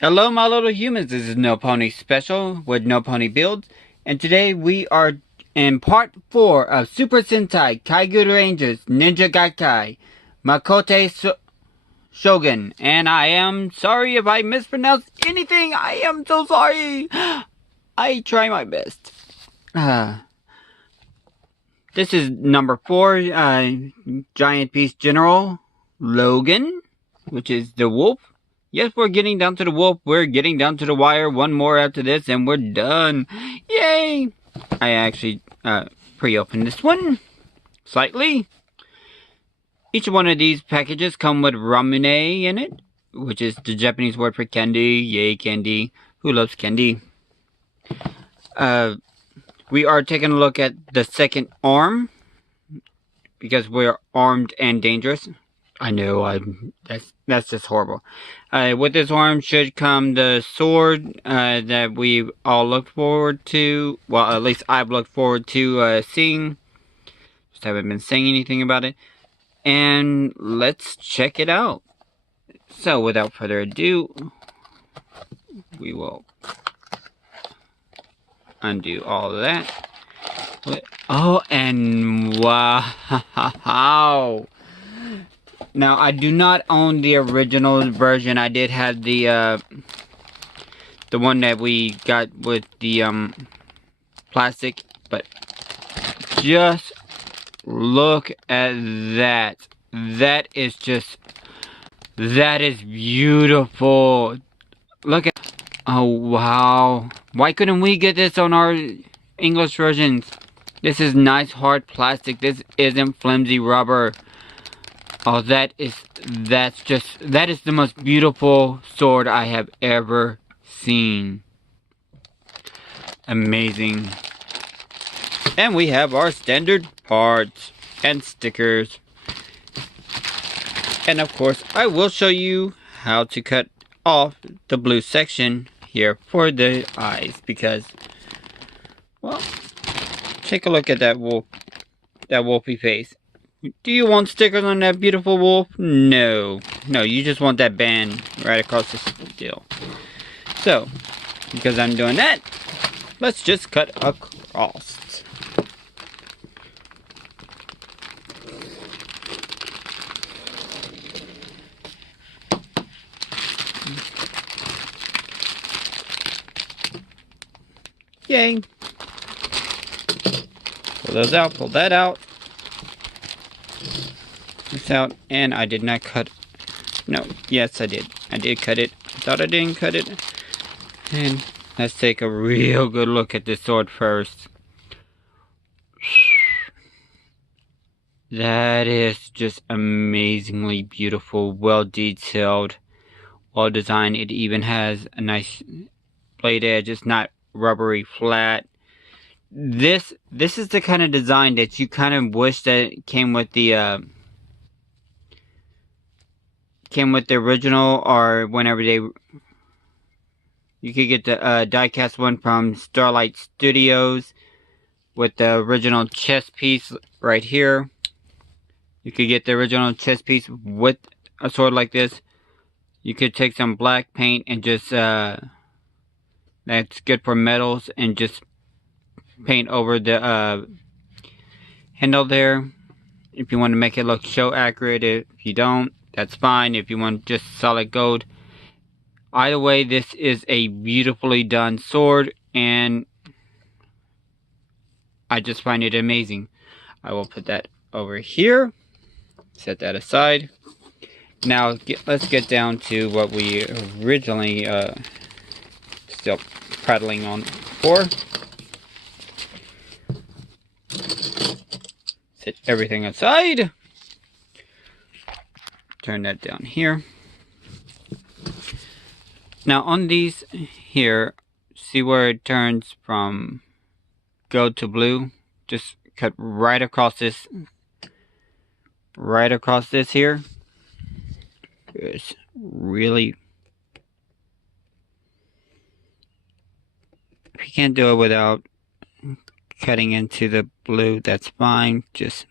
Hello my little humans, this is No Pony Special with No Pony Builds, and today we are in part 4 of Super Sentai Kaiguru Rangers Ninja Gaikai Makote Shogun, and I am sorry if I mispronounced anything. I am so sorry. I try my best. This is number 4, Giant Beast General Logan, which is the wolf. Yes, we're getting down to the wolf. We're getting down to the wire. One more after this, and we're done. Yay! I actually pre-opened this one slightly. Each one of these packages come with ramune in it, which is the Japanese word for candy. Yay, candy. Who loves candy? We are taking a look at the second arm, because we're armed and dangerous. I know, that's just horrible. With this arm should come the sword that we all looked forward to. Well, at least I've looked forward to seeing. Just haven't been saying anything about it. And let's check it out. So, without further ado, we will undo all of that. Oh, and wow! Now, I do not own the original version. I did have the one that we got with the plastic, but just look at that. That is beautiful. Look at, oh wow. Why couldn't we get this on our English versions? This is nice hard plastic. This isn't flimsy rubber. Oh, that is the most beautiful sword I have ever seen. Amazing. And we have our standard parts and stickers. And of course, I will show you how to cut off the blue section here for the eyes, because, well, take a look at that wolfy face. Do you want stickers on that beautiful wolf? No. No, you just want that band right across the steel. So, because I'm doing that, let's just cut across. Yay. Pull those out, pull that out. This out, and I did not cut. No, yes I did. I did cut it. I thought I didn't cut it. And let's take a real good look at this sword first. That is just amazingly beautiful, well detailed, well designed. It even has a nice blade edge. It's not rubbery flat. This is the kind of design that you kind of wish that came with the original, or whenever you could get the diecast one from Starlight Studios with the original chest piece right here. You could get the original chest piece with a sword like this. You could take some black paint and just that's good for metals, and just paint over the handle there if you want to make it look show accurate. If you don't, that's fine. If you want just solid gold, either way, this is a beautifully done sword, and I just find it amazing. I will put that over here, set that aside. Now let's get down to what we originally still prattling on for. Set everything aside. Turn that down here. Now on these here, see where it turns from gold to blue? Just cut right across this. Right across this here. It's really... If you can't do it without cutting into the blue, that's fine. Just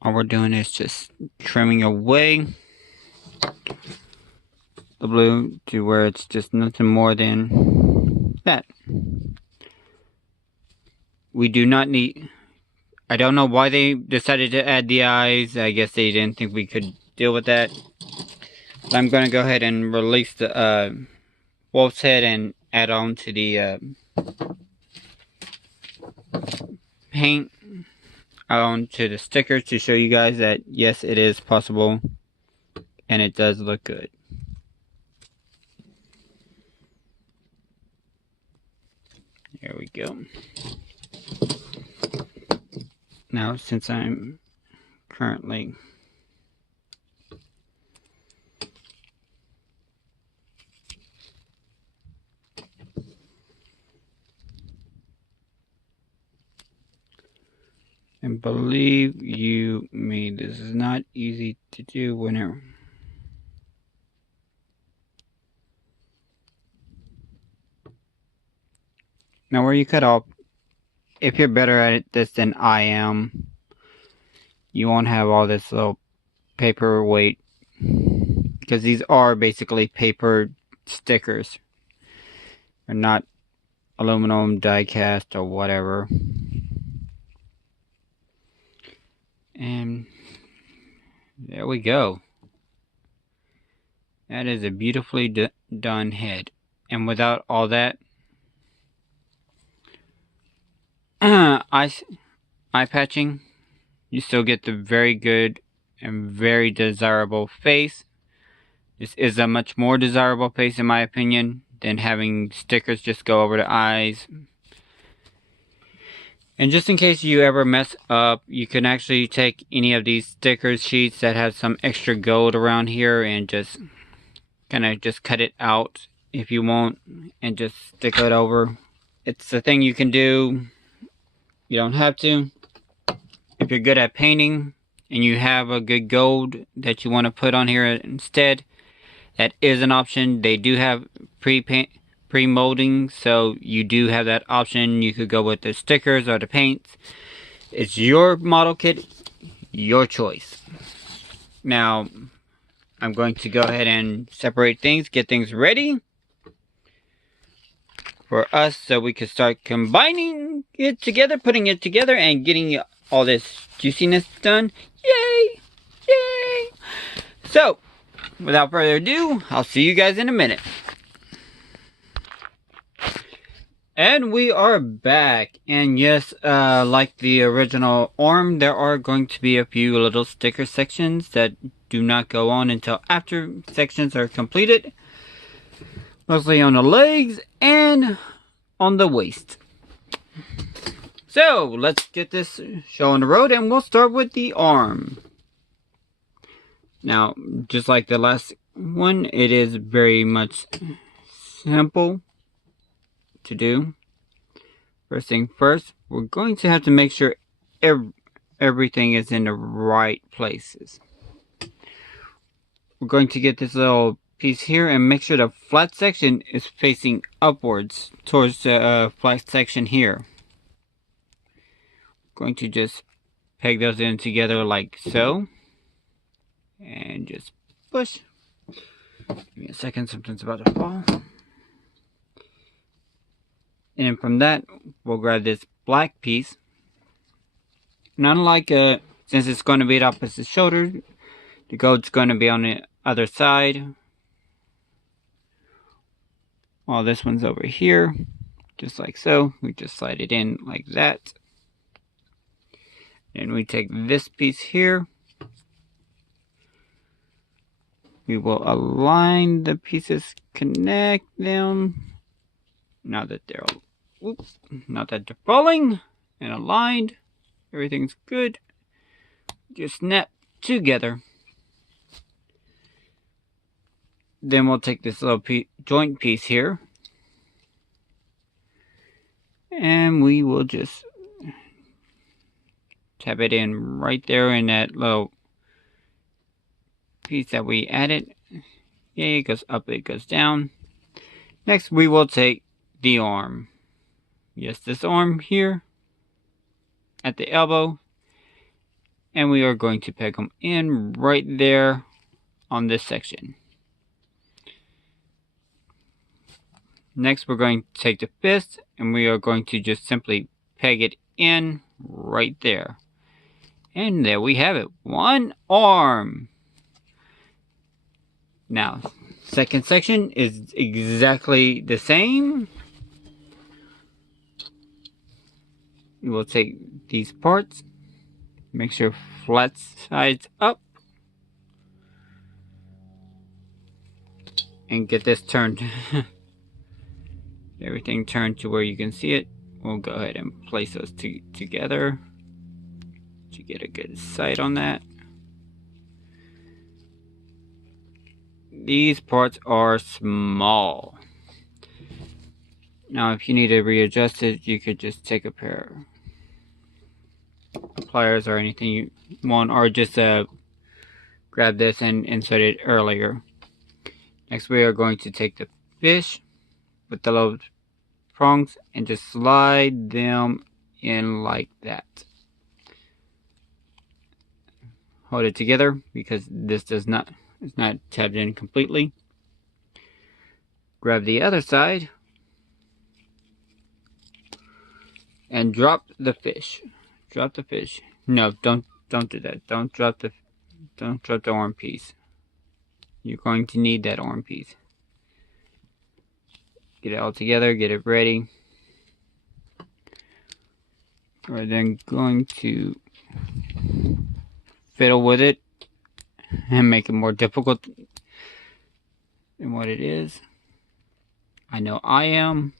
all we're doing is just trimming away. the blue to where it's just nothing more than that. We do not need... I don't know why they decided to add the eyes. I guess they didn't think we could deal with that. But I'm going to go ahead and release the wolf's head and add on to the paint onto the stickers to show you guys that yes, it is possible and it does look good. There we go. Now, since I'm currently and believe you me, this is not easy to do whenever. Now where you cut off, if you're better at this than I am, you won't have all this little paperweight, because these are basically paper stickers. They're not aluminum die cast or whatever. And there we go. That is a beautifully done head. And without all that eye patching, you still get the very good and very desirable face. This is a much more desirable face in my opinion than having stickers just go over the eyes. And just in case you ever mess up, you can actually take any of these sticker sheets that have some extra gold around here and just kind of just cut it out if you want and just stick it over. It's a thing you can do. You don't have to. If you're good at painting and you have a good gold that you want to put on here instead, that is an option. They do have pre-molding, so you do have that option. You could go with the stickers or the paints. It's your model kit, your choice. Now, I'm going to go ahead and separate things, get things ready for us so we can start combining it together, putting it together, and getting all this juiciness done. Yay! Yay! So, without further ado, I'll see you guys in a minute. And we are back. And yes, like the original arm, there are going to be a few little sticker sections that do not go on until after sections are completed. Mostly on the legs and on the waist. So, let's get this show on the road and we'll start with the arm. Now, just like the last one, it is very much simple to do. First thing first, we're going to have to make sure everything is in the right places. We're going to get this little piece here and make sure the flat section is facing upwards towards the flat section here. Going to just peg those in together like so. And just push. Give me a second, something's about to fall. And then from that, we'll grab this black piece. And unlike, since it's going to be at opposite shoulder, the gold's going to be on the other side. While this one's over here, just like so. We just slide it in like that. Then we take this piece here. We will align the pieces, connect them. Now that they're falling and aligned, everything's good. Just snap together. Then we'll take this little joint piece here, and we will just tap it in right there in that little piece that we added. Yeah, it goes up, it goes down. Next, we will take the arm. Yes, this arm here at the elbow, and we are going to peg them in right there on this section. Next, we're going to take the fist and we are going to just simply peg it in right there. And there we have it. One arm. Now, second section is exactly the same. We will take these parts. Make sure flat sides up. And get this turned. Everything turned to where you can see it. We'll go ahead and place those together to get a good sight on that. These parts are small. Now if you need to readjust it, you could just take a pair of pliers or anything you want, or just grab this and insert it earlier. Next we are going to take the fish with the little prongs and just slide them in like that. Hold it together because this is not tabbed in completely. Grab the other side and drop the fish. Drop the fish. No, don't do that. Don't drop the arm piece. You're going to need that arm piece. Get it all together, get it ready. We're then going to fiddle with it and make it more difficult than what it is. I know I am.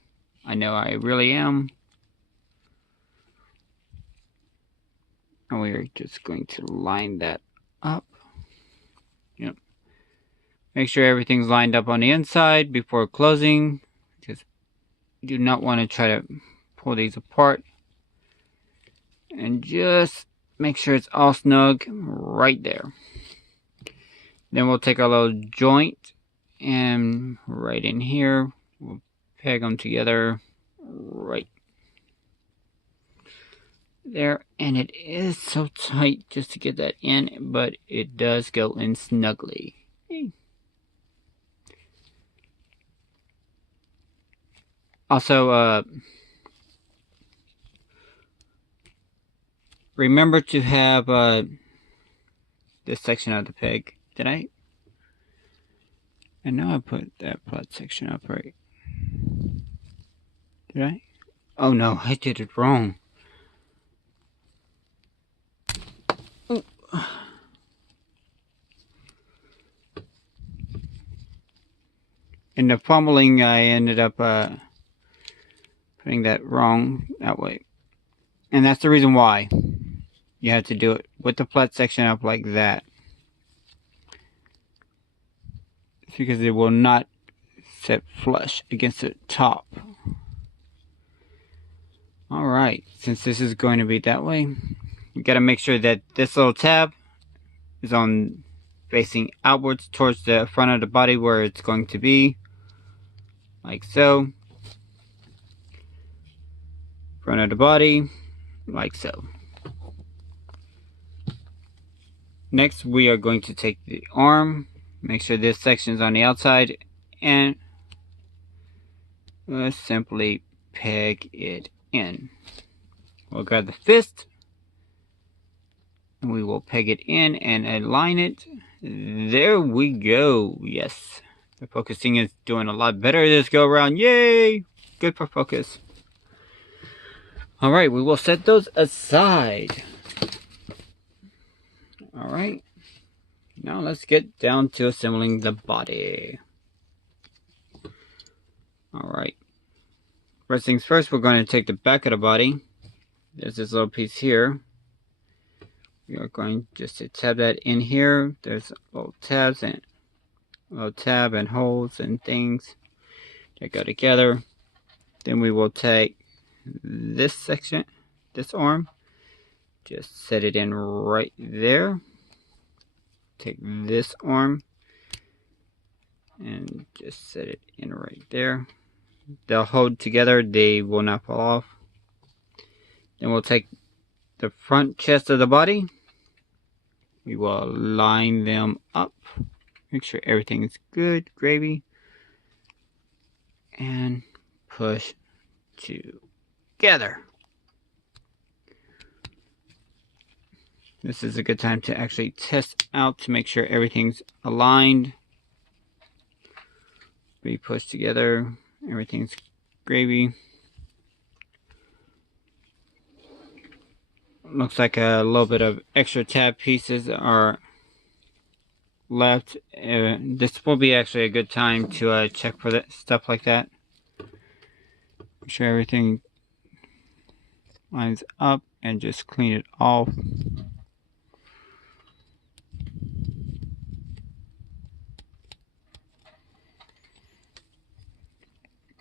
I know I really am. And we are just going to line that up. Yep. Make sure everything's lined up on the inside before closing, because you do not want to try to pull these apart. And just make sure it's all snug right there. Then we'll take our little joint and right in here, we'll peg them together right there. And it is so tight just to get that in, but it does go in snugly. Also, remember to have this section of the peg. Did I know I put that plot section up right. Did I? Oh no, I did it wrong. Ooh. In the fumbling, I ended up putting that wrong that way. And that's the reason why you have to do it with the flat section up like that. It's because it will not sit flush against the top. Alright, since this is going to be that way, you gotta make sure that this little tab is on facing outwards towards the front of the body where it's going to be. Like so. Front of the body, like so. Next, we are going to take the arm, make sure this section is on the outside, and we'll simply peg it in. We'll grab the fist, and we will peg it in and align it. There we go. Yes, the focusing is doing a lot better this go around. Yay! Good for focus. Alright, we will set those aside. Alright, now let's get down to assembling the body. Alright, first things first, we're going to take the back of the body. There's this little piece here. We are going just to tab that in here. There's little tabs and little tab and holes and things that go together. Then we will take this section, this arm, just set it in right there. Take this arm and just set it in right there. They'll hold together, they will not fall off. Then we'll take the front chest of the body. We will line them up. Make sure everything is good, gravy. And push together. This is a good time to actually test out to make sure everything's aligned. We push together, everything's gravy. Looks like a little bit of extra tab pieces are left. This will be actually a good time to check for that stuff like that. Make sure everything lines up and just clean it off.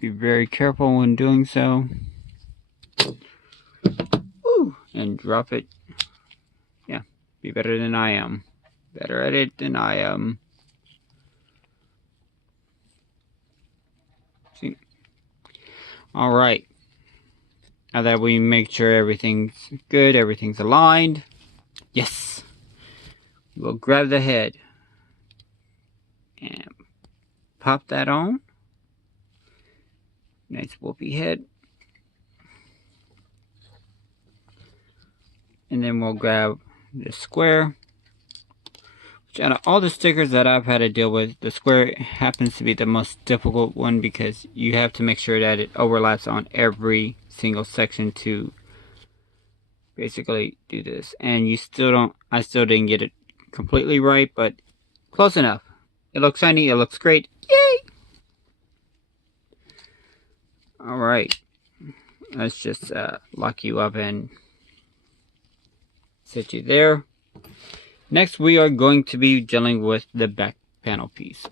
Be very careful when doing so. Woo! And drop it. Yeah, be better than I am. Better at it than I am. See? Alright. Now that we make sure everything's good, everything's aligned. Yes! We'll grab the head. And pop that on. Nice whoopee head. And then we'll grab the square. Which out of all the stickers that I've had to deal with, the square happens to be the most difficult one because you have to make sure that it overlaps on every single section to basically do this. And I still didn't get it completely right, but close enough. It looks shiny, it looks great. Yay! Alright, let's just lock you up and set you there. Next, we are going to be dealing with the back panel piece.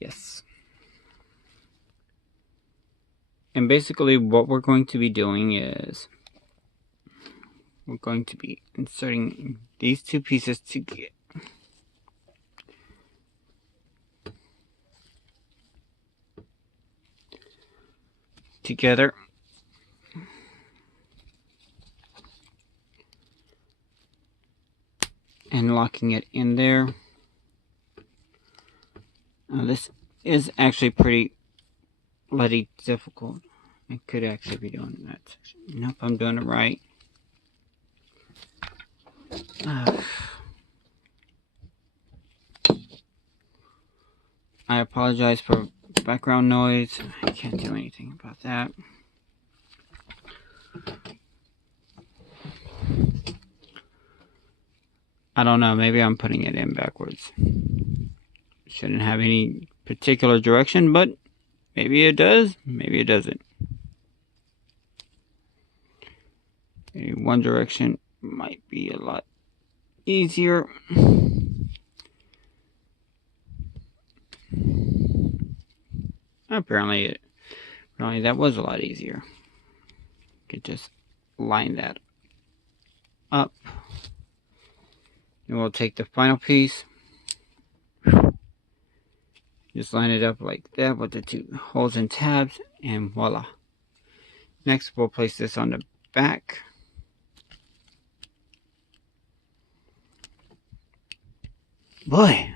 Yes. And basically what we're going to be doing is we're going to be inserting these two pieces together. And locking it in there. Now this is actually pretty bloody difficult. I could actually be doing that section. Nope, I'm doing it right. I apologize for background noise. I can't do anything about that. I don't know, maybe I'm putting it in backwards. Shouldn't have any particular direction, but maybe it does, maybe it doesn't. Maybe one direction might be a lot easier. Apparently that was a lot easier. Could just line that up. And we'll take the final piece. Just line it up like that with the two holes and tabs, and voila. Next, we'll place this on the back. Boy,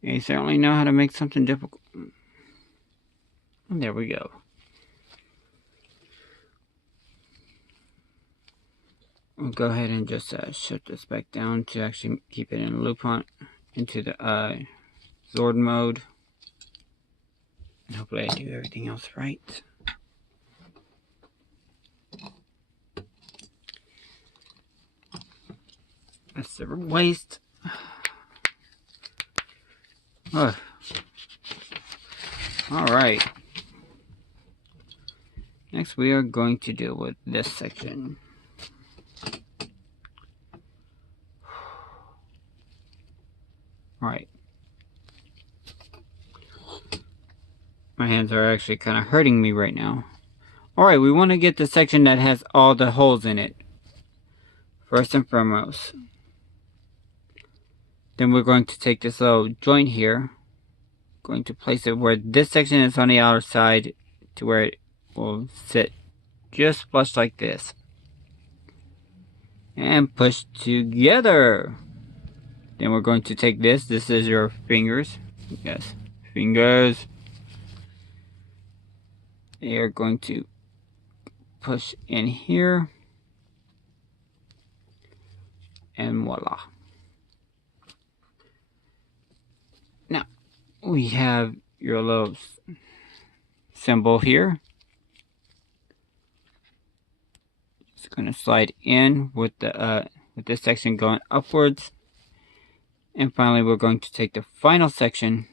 you certainly know how to make something difficult. And there we go. We'll go ahead and just shift this back down to actually keep it in loop on into the Zord mode. And hopefully I do everything else right. That's the waist. Oh. Alright. Next we are going to deal with this section. Alright. My hands are actually kind of hurting me right now. Alright, we want to get the section that has all the holes in it. First and foremost. Then we're going to take this little joint here. Going to place it where this section is on the outer side to where it will sit just flush like this. And push together. Then we're going to take this. This is your fingers. Yes, fingers. They are going to push in here, and voila. Now we have your little symbol here. It's going to slide in with the with this section going upwards, and finally we're going to take the final section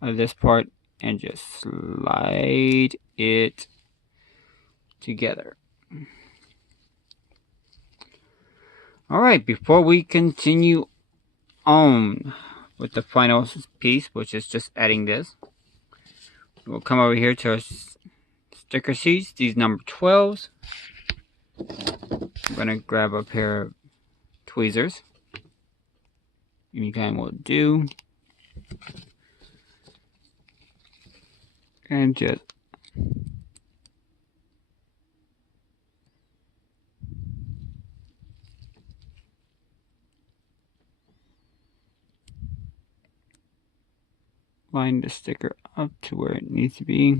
of this part and just slide it together. Alright, before we continue on with the final piece, which is just adding this, we'll come over here to our sticker sheets, these number 12s. I'm going to grab a pair of tweezers. Any kind will do. And just line the sticker up to where it needs to be.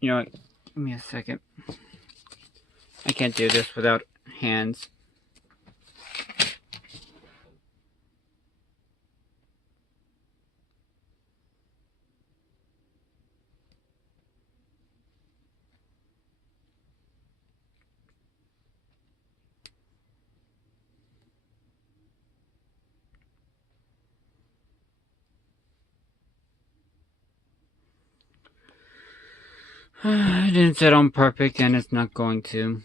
You know what? Give me a second. I can't do this without hands. I didn't set on perfect, and it's not going to.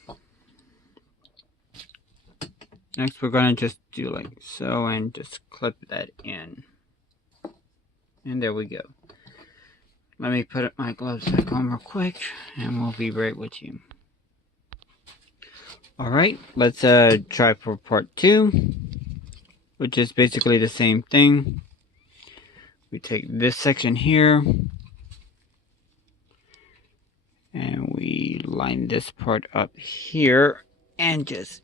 Next, we're going to just do like so and just clip that in. And there we go. Let me put my gloves back on real quick, and we'll be right with you. Alright, let's try for part 2, which is basically the same thing. We take this section here, and we line this part up here, and just...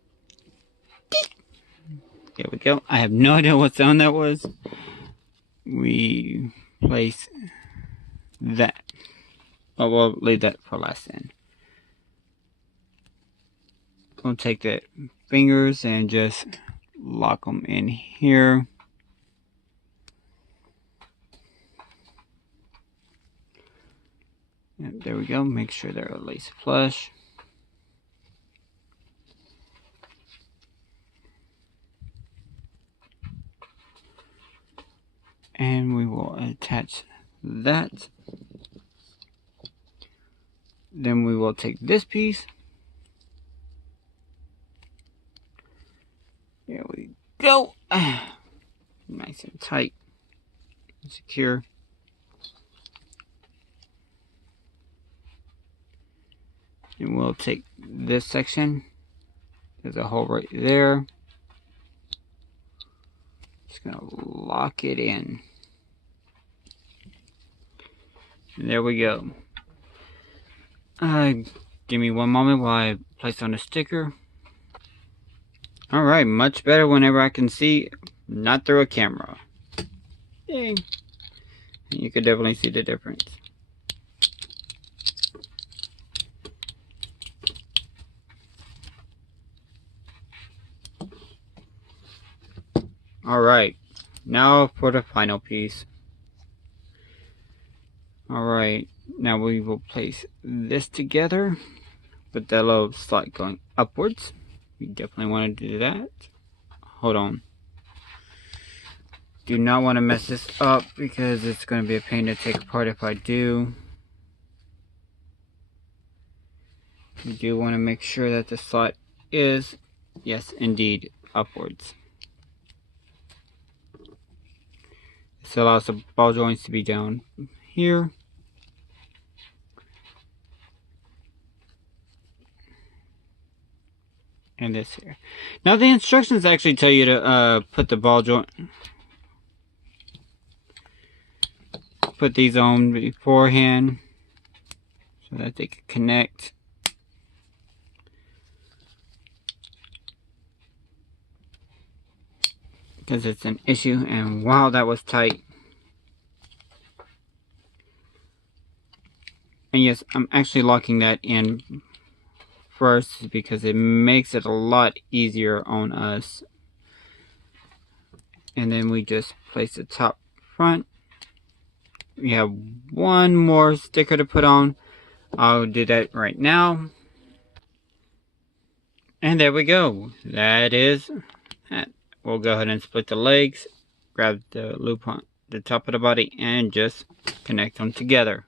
There we go. I have no idea what sound that was. We place that. Oh, we'll leave that for last then. We'll take the fingers and just lock them in here. And there we go. Make sure they're at least flush. And we will attach that. Then we will take this piece. There we go. Nice and tight and secure. And we'll take this section. There's a hole right there. Just gonna lock it in. And there we go. Give me one moment while I place on the sticker. Alright, much better whenever I can see, not through a camera. Yay. You can definitely see the difference. Alright, now for the final piece. Alright, now we will place this together with the little slot going upwards. We definitely want to do that. Hold on. Do not want to mess this up because it's going to be a pain to take apart if I do. You do want to make sure that the slot is, yes indeed, upwards. This allows the ball joints to be down here. And this here. Now the instructions actually tell you to put the ball joint, put these on beforehand so that they can connect because it's an issue, and wow, that was tight. And yes, I'm actually locking that in first because it makes it a lot easier on us. And then we just place the top front. We have one more sticker to put on. I'll do that right now. And there we go. That is that. We'll go ahead and split the legs, grab the loop on the top of the body, and just connect them together.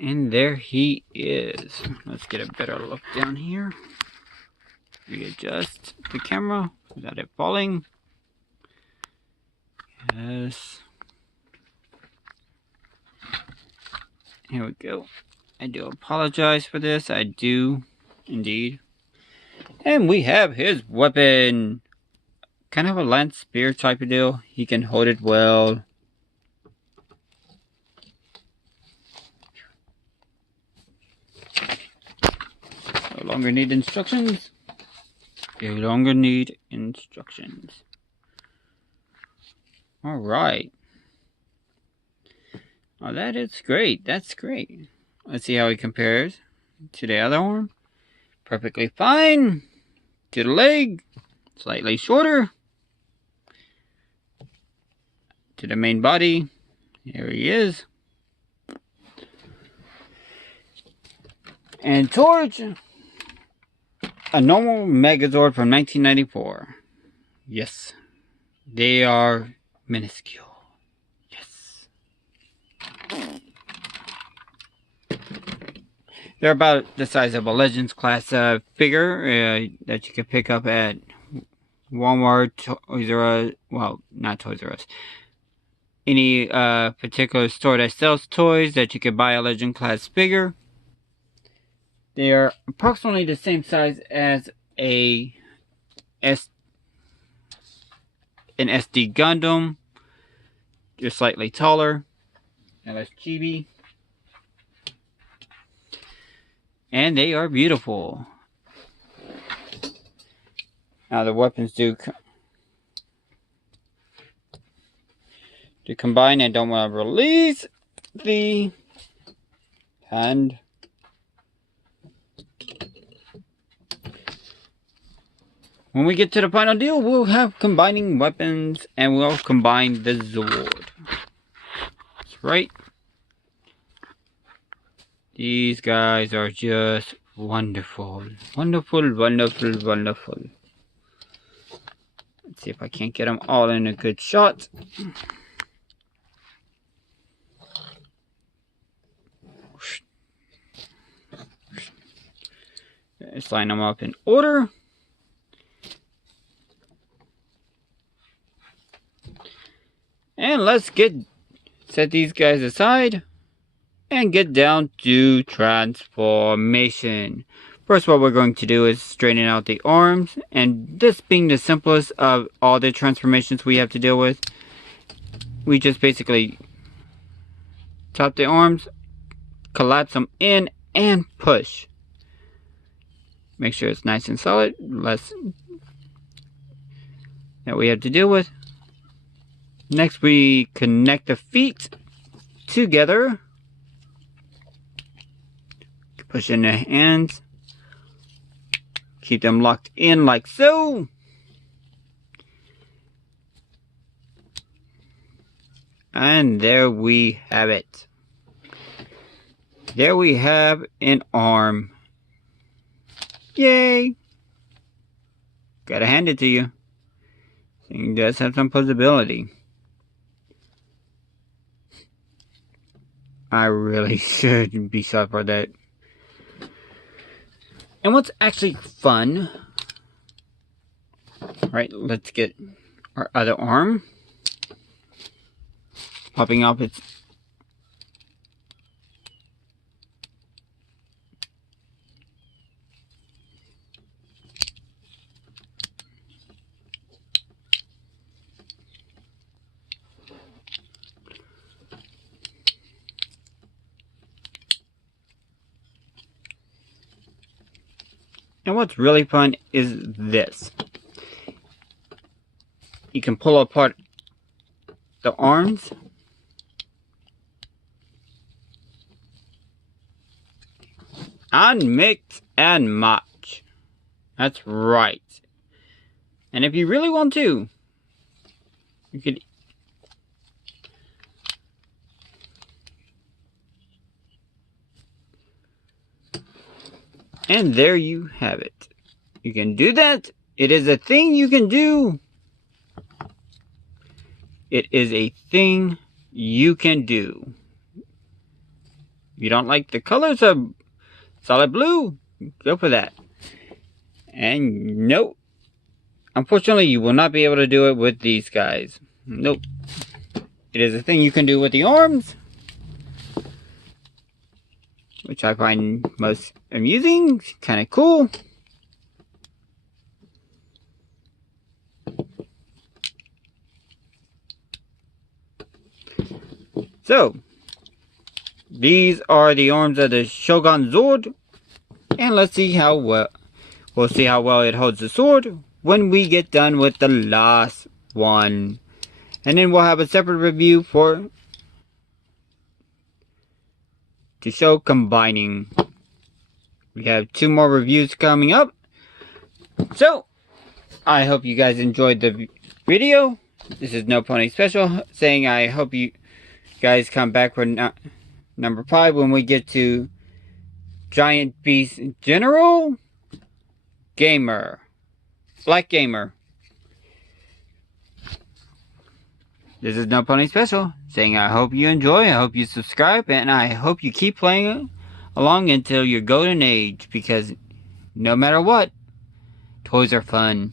And there he is. Let's get a better look down here. Readjust the camera without it falling. Yes. Here we go. I do apologize for this. I do indeed. And we have his weapon. Kind of a lance spear type of deal. He can hold it well. No longer need instructions. No longer need instructions. Alright. Oh, that is great. That's great. Let's see how he compares to the other arm. Perfectly fine. To the leg. Slightly shorter. To the main body. Here he is. And towards a normal Megazord from 1994. Yes. They are minuscule. Yes. They're about the size of a Legends class figure that you can pick up at Walmart, Toys R Us. Well, not Toys R Us. Any particular store that sells toys that you could buy a Legend class figure. They are approximately the same size as an SD Gundam. Just slightly taller and less chibi. And they are beautiful. Now the weapons do combine. I don't want to release the hand. When we get to the final deal, we'll have combining weapons and we'll combine the Zord. That's right. These guys are just wonderful. Wonderful, wonderful, wonderful. Let's see if I can't get them all in a good shot. Let's line them up in order. And let's set these guys aside and get down to transformation. First, what we're going to do is straighten out the arms, and this being the simplest of all the transformations we have to deal with, we just basically top the arms, collapse them in, and push. Make sure it's nice and solid. Less that we have to deal with. Next, we connect the feet together. Push in the hands. Keep them locked in like so. And there we have it. There we have an arm. Yay! Gotta hand it to you. Thing does have some posability. I really should be sorry for that. And what's actually fun, right, let's get our other arm. Popping off its and what's really fun is this. you can pull apart the arms. And mix and match. That's right. And if you really want to, you could. And there you have it. You can do that. It is a thing you can do. It is a thing you can do. If you don't like the colors of solid blue, go for that. And nope. Unfortunately, you will not be able to do it with these guys. Nope. It is a thing you can do with the arms, which I find most amusing, kind of cool. So, these are the arms of the Shogun Zord, and let's see how well, we'll see how well it holds the sword when we get done with the last one. And then we'll have a separate review to show combining. We have 2 more reviews coming up. So, I hope you guys enjoyed the video. This is No Pony Special saying I hope you guys come back for number 5 when we get to Giant Beast General Gamer. Black Gamer. This is No Pony Special saying I hope you enjoy, I hope you subscribe, and I hope you keep playing along until your golden age, because no matter what, toys are fun.